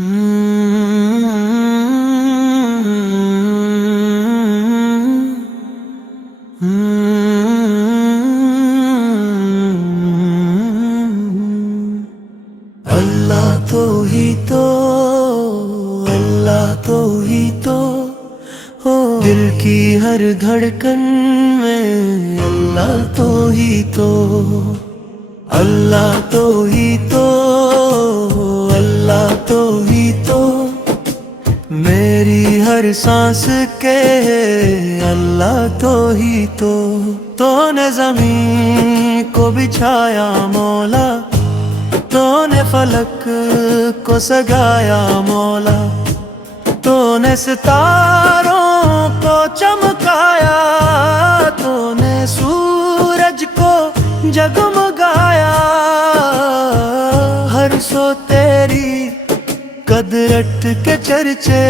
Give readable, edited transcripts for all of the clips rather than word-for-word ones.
اللہ تو ہی تو، اللہ تو ہی تو ہو دل کی ہر دھڑکن میں، اللہ تو ہی تو، اللہ تو ہی تو، اللہ تو ہی تو میری ہر سانس کے، اللہ تو ہی تو نے زمین کو بچھایا مولا، تو نے فلک کو سجایا مولا، تو نے ستاروں کو چمکایا، تو نے سورج کو جگمگایا، ہر سو تیری قدرت کے چرچے،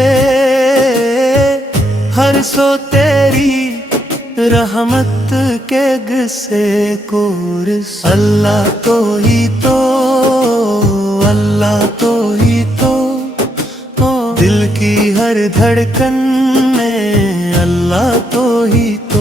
ہر سو تیری رحمت کے قصے کورس، اللہ تو ہی تو، اللہ تو ہی تو دل کی ہر دھڑکن میں، اللہ تو ہی تو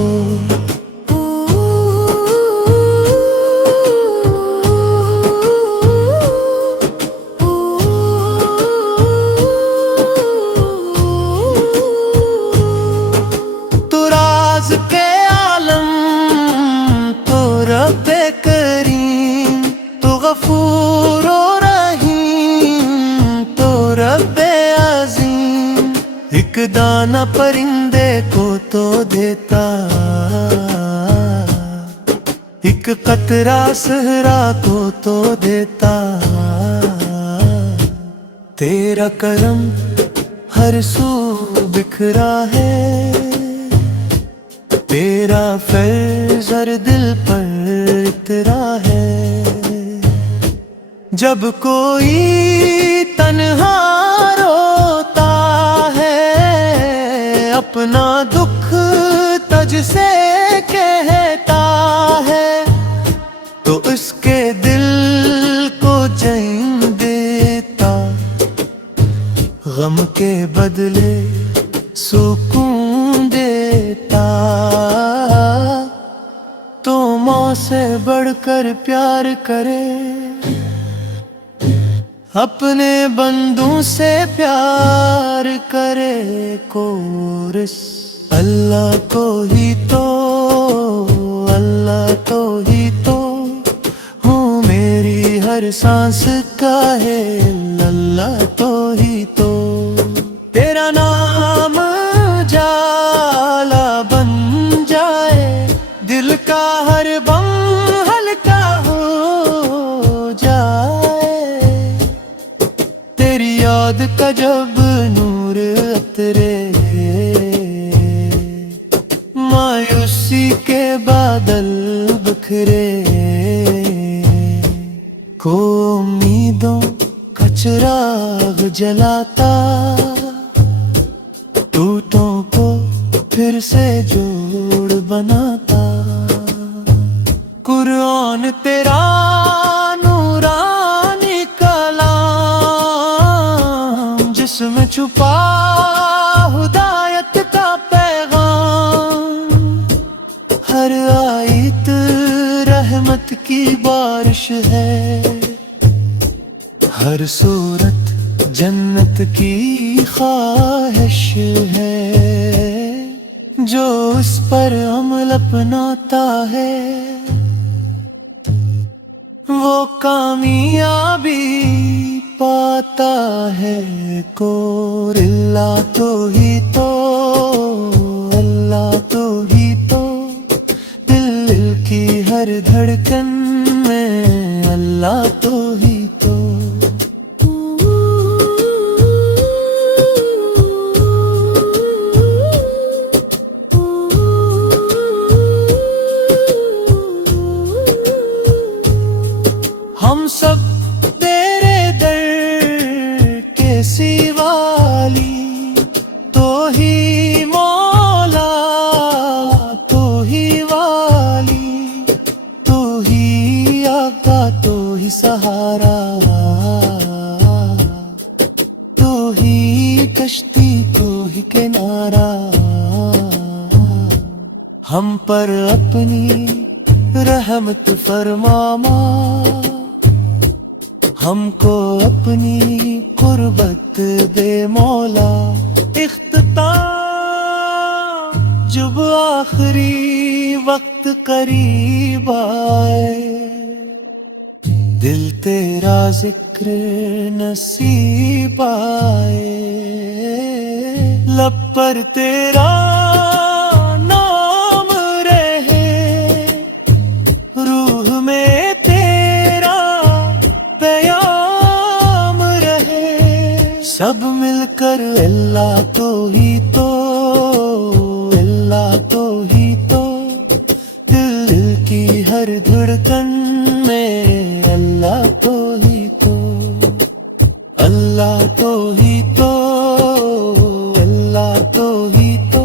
راز کے عالم تو رب کریم، تو غفور و رحیم، تو رب عظیم، ایک دانہ پرندے کو تو دیتا، ایک قطرہ صحرا کو تو دیتا، تیرا کرم ہر سو بکھرا ہے، تیرا فیض ہر دل پر اترا ہے، جب کوئی تنہا روتا ہے، اپنا دکھ تجھ سے کہتا ہے، تو اس کے دل کو چین دیتا، غم کے بدلے سکون دیتا، تو ماں سے بڑھ کر پیار کرے، اپنے بندوں سے پیار کرے کورس، اللہ تو ہی تو، اللہ تو ہی تو ہوں میری ہر سانس کا ہے، اللہ تو ہی تو تیرا نام جالا بن جائے، دل کا ہر غم ہلکا ہو جائے، تیری یاد کا جب نور اترے، مایوسی کے بادل بکھرے، کو امیدوں کا چراغ جلاتا، ٹوٹوں کو پھر سے جوڑ بناتا، قرآن تیرا نورانی کلام، جس میں چھپا ہدایت کا پیغام، ہر آیت رحمت کی بارش ہے، ہر صورت جنت کی خواہش ہے، جو اس پر عمل اپناتا ہے، وہ کامیابی پاتا ہے، کور اللہ تو ہی تو، اللہ تو ہی تو دل کی ہر دھڑکن میں، اللہ تو ہی تو ہم سب تیرے در کے سیوالی، تو ہی مولا، تو ہی والی، تو ہی آقا، تو ہی سہارا، تو ही कश्ती तू ही किनारा, हम पर अपनी रहमत फरमामा, हमको अपनी कुर्बत दे मौला। इख्तिताम जब आखिरी वक्त करीब आए, दिल तेरा जिक्र नसीब आए, लब पर तेरा नाम रहे, रूह में तेरा प्याम रहे। सब मिलकर अल्लाह तो ही तो, अल्लाह तो ही तो, दिल की हर धड़कन में अल्लाह तो ही तो, अल्लाह तो ही तो, अल्लाह तो ही तो,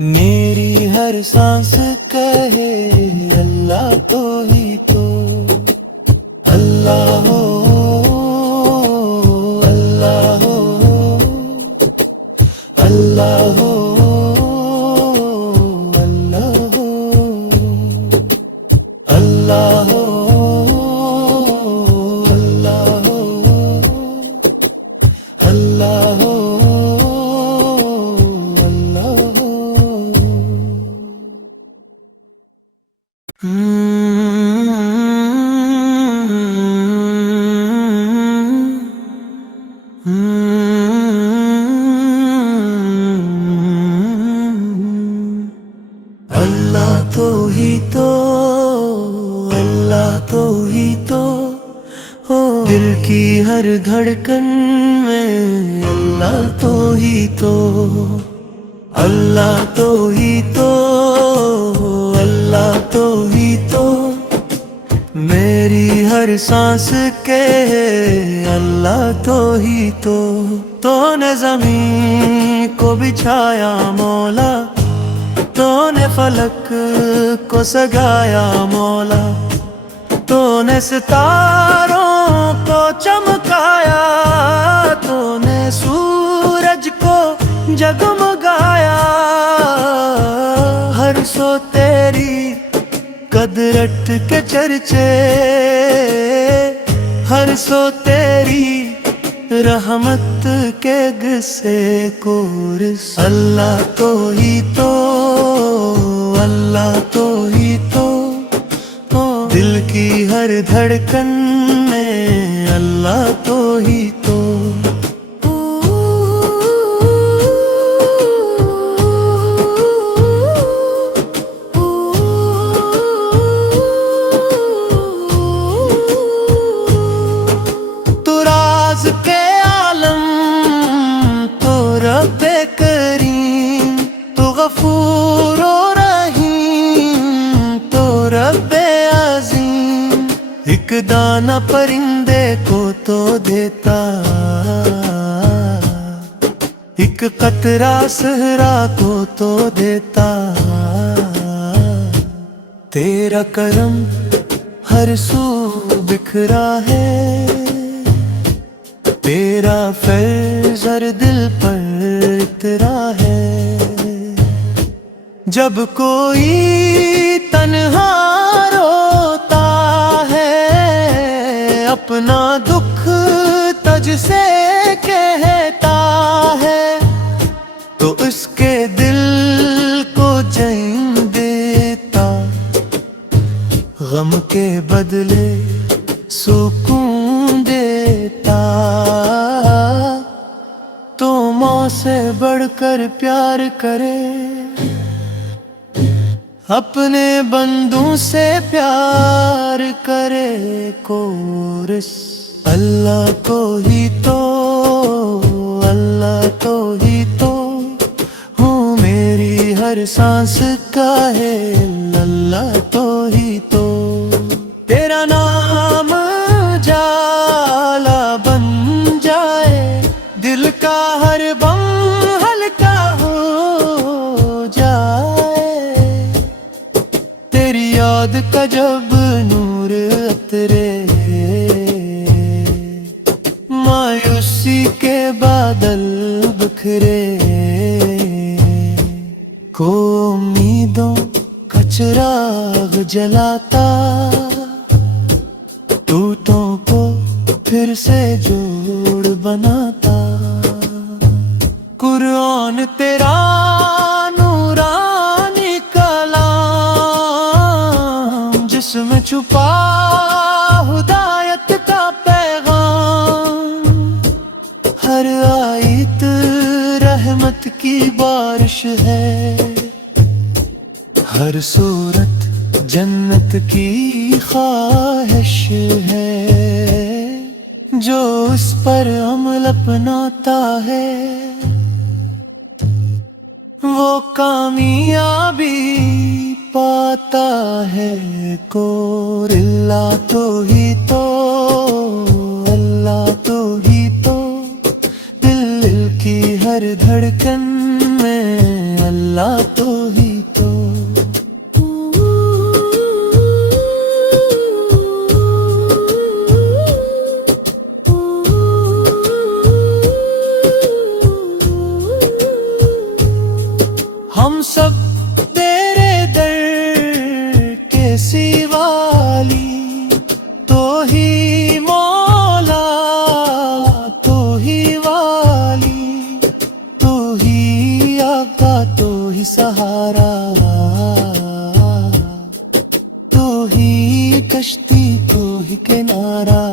मेरी हर सांस कहे अल्लाह तो ही तो। अल्लाह हो, अल्लाह हो, अल्लाह हो, अल्लाह हो, अल्लाह हो, अल्लाह हो, अल्लाह हो। अल्लाह तो ही तो, अल्लाह तो ही तो, हो दिल की हर धड़कन में अल्लाह तो ही तो, अल्लाह तो ही तो, अल्लाह तो ही तो, मेरी हर सांस के अल्लाह तो ही तो। तूने ज़मीन को बिछाया मौला, तूने फलक को सगाया मौला, तूने सितारों को चमकाया, तूने सूरज को जगमगाया। हर सो तेरी कदरत के चर्चे, हर सो तेरी रहमत के गिस्से कोरस। अल्लाह तो ही तो, अल्लाह तो ही तो, दिल की हर धड़कन में अल्लाह तो ही तो। गफूर और रहीम तो रब्बे अज़ीम, एक दाना परिंदे को तो देता, एक कतरा सहरा को तो देता। तेरा करम हर सू बिखरा है, तेरा फैज़ हर दिल पर इतरा है। जब कोई तन्हा रोता है, अपना दुख तुझसे कहता है, तो उसके दिल को चैन देता, गम के बदले सुकून देता। तो मौत से बढ़कर प्यार करे, अपने बंदों से प्यार करे कोरस। अल्लाह को ही तो, अल्लाह तो ही तो, हूँ मेरी हर सांस का है अल्लाह तो ही तो। तेरा नाम जाला बन जाए, दिल का हर बम हल्का हो जाए। तेरी याद का जब नूर उतरे, मायूसी کے بادل بکھرے کو امیدوں کا چراغ جلاتا، ٹوٹوں کو پھر سے جوڑ بناتا۔ قرآن تیرا نورانی کلام، جس میں چھپا ہدایت کا پیغام، ہر آیت رحمت کی بارش ہے، ہر صورت جنت کی خواہش ہے، جو اس پر عمل اپناتا ہے وہ کامیابی پاتا ہے۔ کور اللہ تو ہی تو، اللہ تو ہی تو، دل کی ہر دھڑکن میں اللہ تو ہی تو۔ ہم سب تیرے در کے سوالی، تو ہی مولا تو ہی والی، تو ہی آقا تو ہی سہارا، تو ہی کشتی تو ہی کنارہ،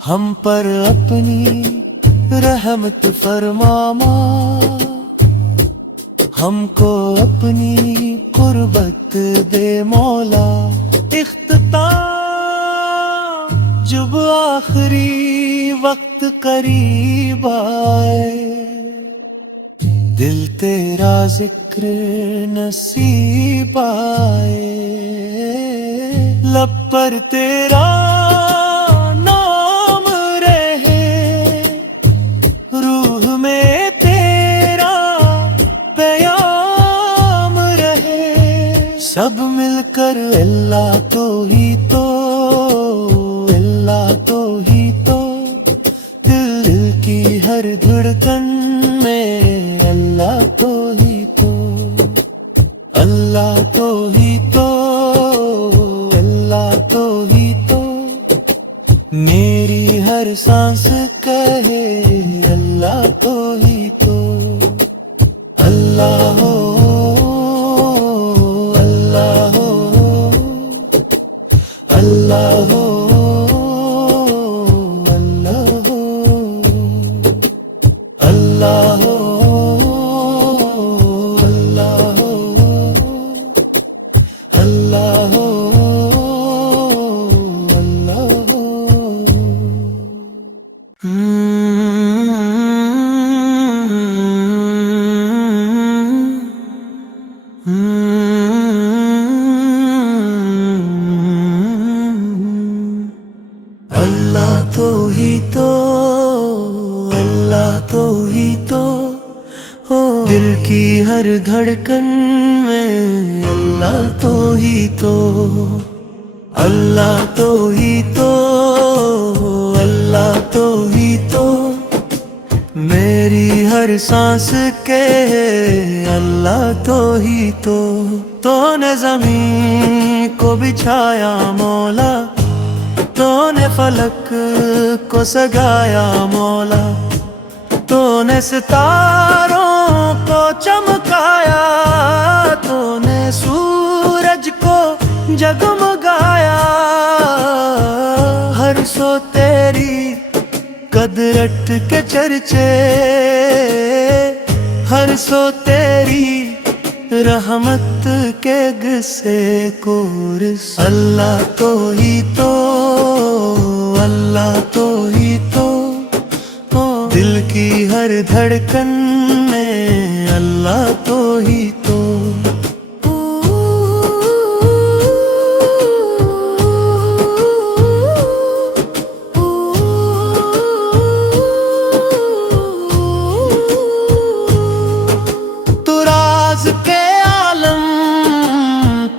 ہم پر اپنی رحمت فرماما، ہم کو اپنی قربت دے مولا۔ اختتام جب آخری وقت قریب آئے، دل تیرا ذکر نصیب آئے، لب پر تیرا نام رہے، روح میں سب مل کر اللہ تو ہی تو، اللہ تو ہی تو، دل کی ہر دھڑکن میں اللہ تو ہی تو، اللہ تو ہی تو، اللہ تو ہی تو، میری ہر سانس کہے اللہ تو ہی تو، اللہ ہو اللہ ہو، اللہ ہو، اللہ ہو، اللہ ہو، اللہ ہو، اللہ ہو۔ اللہ تو ہی تو، اللہ تو ہی تو، دل کی ہر دھڑکن میں اللہ تو ہی تو، اللہ تو ہی تو، اللہ تو ہی تو، میری ہر سانس کے اللہ تو ہی تو۔ تو نے زمین کو بچھایا مولا، تو نے فلک کو سجایا مولا، تو نے ستاروں کو چمکایا، تو نے سورج کو جگمگایا، ہر سو تیری قدرت کے چرچے، ہر سو تیری رحمت کے گسے کورس۔ اللہ تو ہی تو، اللہ تو ہی تو، دل کی ہر دھڑکن میں اللہ تو ہی تو۔ تو راز کے عالم،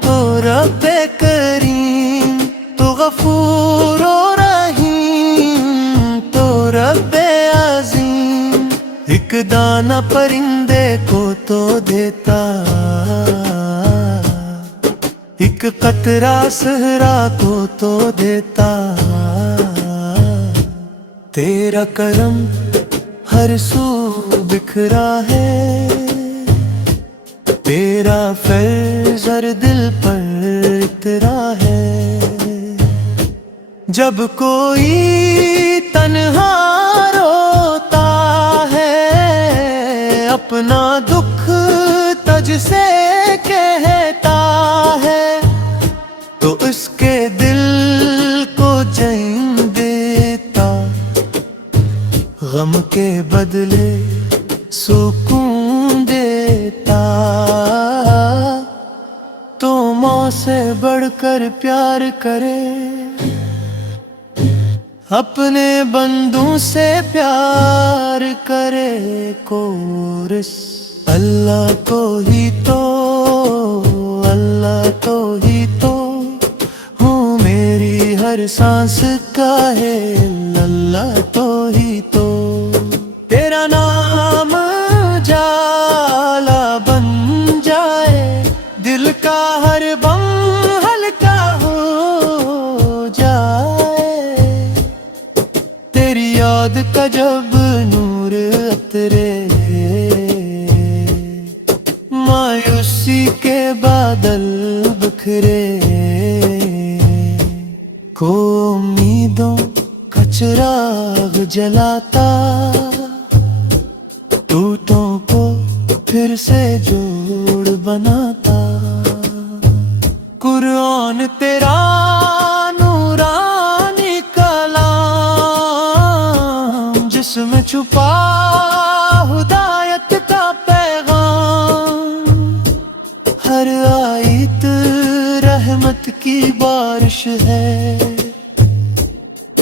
تو رب کریم، تو غفور و رحیم، تو रब्बे अज़ीम एक दाना परिंदे को तो देता, एक कतरा सहरा को तो देता। तेरा करम हर सू बिखरा है, तेरा फैज़ हर दिल पर इतरा है। जब कोई तन्हा रोता है, अपना दुख तुझसे कहता है, तो उसके दिल को चैन देता, गम के बदले सुकून देता। तो माँ से बढ़कर प्यार करे, अपने बंदों से प्यार करे कोरस। अल्लाह को ही तो, अल्लाह को ही तो हूँ मेरी हर सांस का है, अल्लाह तो ही तो। तेरा नाम जाला बन जाए, दिल का हर बम हल्का हो जाए। तेरी याद का जब नूर उतरे, मायूसी के बादल बिखरे। को उम्मीदों का चिराग जलाता, टूटों को फिर से जोड़ बनाता। कुरान तेरा नूरानी कलाम, जिसमें छुपा हिदायत का पैगाम। हर आयत रहमत की बारिश है,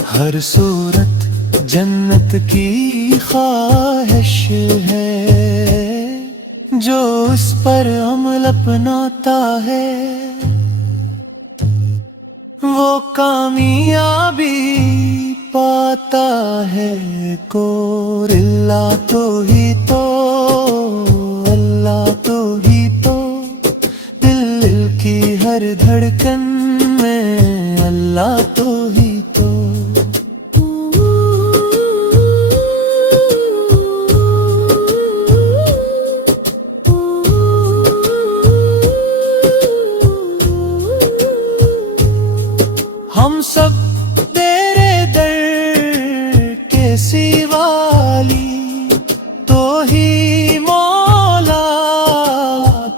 हर सूरत जन्नत की ख्वाहिश है। जो उस पर अमल अपनाता है, वो कामयाबी पाता है। को अल्लाह तो ही तो, अल्लाह तो ही तो, दिल की हर धड़कन में अल्लाह तो ही तो। हम सब तेरे दर के सिवाली, तो ही मौला,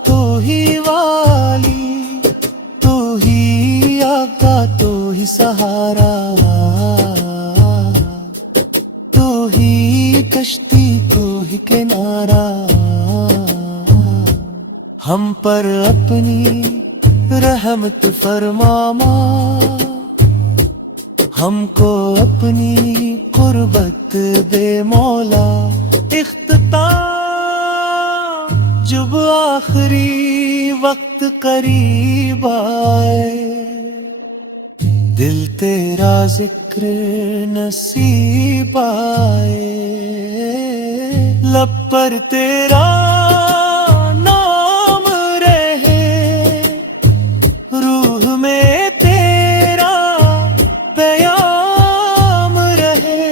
तो ही वाली, तो ही आका, तो ही सहारा, तो ही कश्ती, तो ही किनारा। हम पर अपनी रहमत फरमा, हमको अपनी कुर्बत दे मौला। इख्तिताम जब आखिरी वक्त करीब आए, दिल तेरा जिक्र नसीब आए। लब पर तेरा नाम रहे, रूह में तेरा प्याम रहे।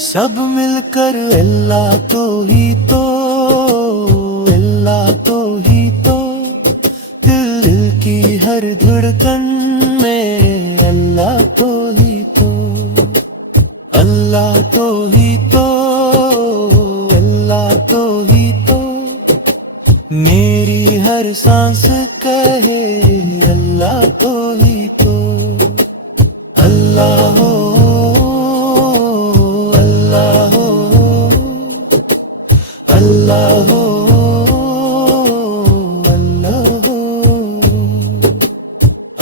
सब मिलकर अल्लाह तो ही तो, अल्लाह तो ही तो, दिल की हर धड़कन में अल्लाह तो ही तो, अल्लाह तो ही तो, अल्लाह तो ही तो। मेरी हर सांस कहे अल्लाह तो ही तो। अल्लाह हो, अल्लाह हो, अल्लाह हो, अल्लाह हो,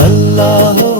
अल्लाह हो।